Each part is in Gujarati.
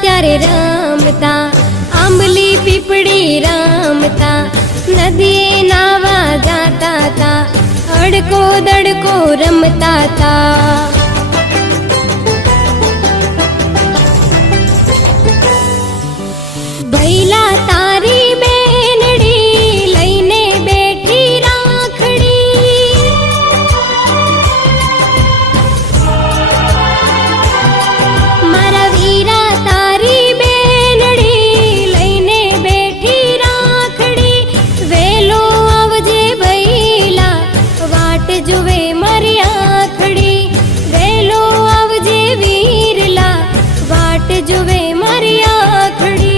ત્યારે રમતા, આંબલી પીપળી રમતા, નદીએ નાવા જાતા તા, અડકો દડકો રમતા તા. ભૈલા તારી બેનડી લઈને બેઠી રાખડી, મારા વીરા તારી બેનડી લઈને બેઠી રાખડી. વેલો આવજે ભૈલા વાટ જુએ મારી આખડી, વેલો આવજે વીરલા વાટ જુએ મારી આખડી.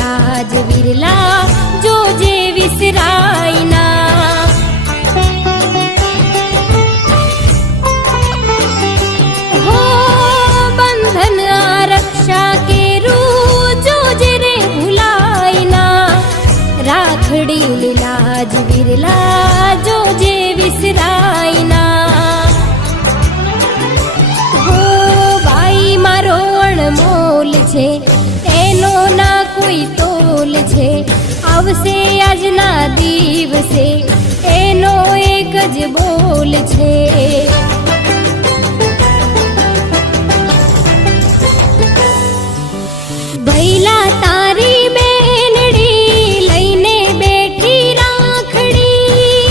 લાજ વિરલા જોજે વિસરાય ના, હો બંધન આરક્ષા કેરું જોજે રે ભૂલાય ના. રાખડી લાજ વિરલા જોજે વિસરાય ના. હો બાઈ મારો અણમોલ છે, એનો ના કોઈ તોલ છે. આવશે આજના દિવસે એનો એક જ બોલ છે. ભૈલા તારી બેનડી લઈને બેઠી રાખડી,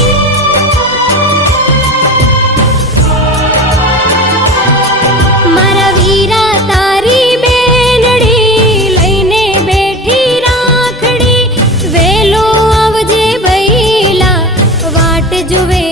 મારા વીરા તારી બેનડી લઈને બેઠી રાખડી. વેલો આવજે ભૈલા વાટ જુએ